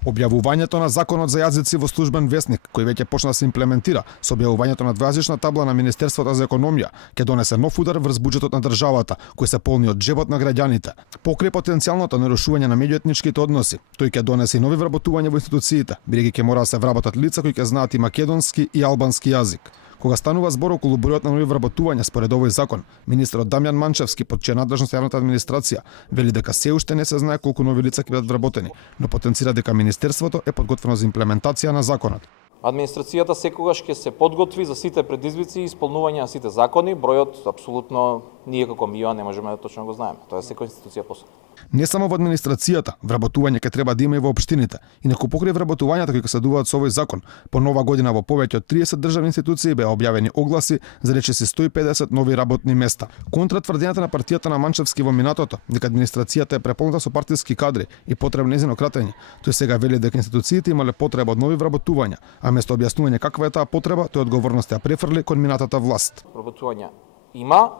Објавувањето на законот за јазици во службен весник, кој веќе почна да се имплементира со објавувањето на двојазична табла на Министерството за економија, ќе донесе нов удар врз буџетот на државата, кој се полни од джебот на граѓаните. Покрај потенцијалното нарушување на меѓуетничките односи, тој ќе донесе и нови вработувања во институциите, бидејќи ќе мора да се вработат лица кои ќе знаат и македонски и албански јазик. Кога станува збор околу бројот на нови вработувања според овој закон, министерот Дамјан Манчевски, под чија надлежност јавната администрација, вели дека се уште не се знае колку нови лица ќе бидат вработени, но потенцира дека министерството е подготвено за имплементација на законот. Администрацијата секогаш ќе се подготви за сите предизвици и исполнување на сите закони. Бројот апсолутно ние како МИО не можеме да точно го знаеме. Тоа е секоја институција посебно. Не само во администрацијата, вработување ќе треба да има и во општините. Инаку покрај вработувањата кои ќе следуваат со овој закон, по нова година во повеќе од 30 државни институции беа објавени огласи за речиси 150 нови работни места. Контра тврдењата на партијата на Манчевски во минатото дека администрацијата е преполната со партиски кадри и потребно нејзино кратење, тој сега вели дека институциите имале потреба од нови вработувања, а место објаснување каква е таа потреба, тој одговорноста ја префрли кон минатата власт. Вработувања има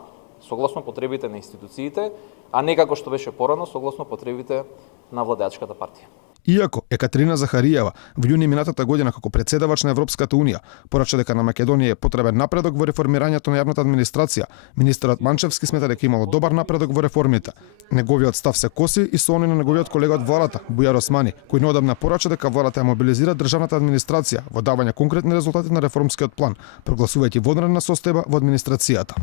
согласно потребите на институциите, а не како што беше порано согласно потребите на владеачката партија. Иако Екатерина Захариева во јуни минатата година како претседавач на Европската унија порача дека на Македонија е потребен напредок во реформирањето на јавната администрација, министерот Манчевски смета дека имало добар напредок во реформите. Неговиот став се коси и со оној на неговиот колега од владата, Бујар Османи, кој неодамна порача дека владата ја мобилизира државната администрација во давање конкретни резултати на реформскиот план, прогласувајќи вонредна состојба во администрацијата.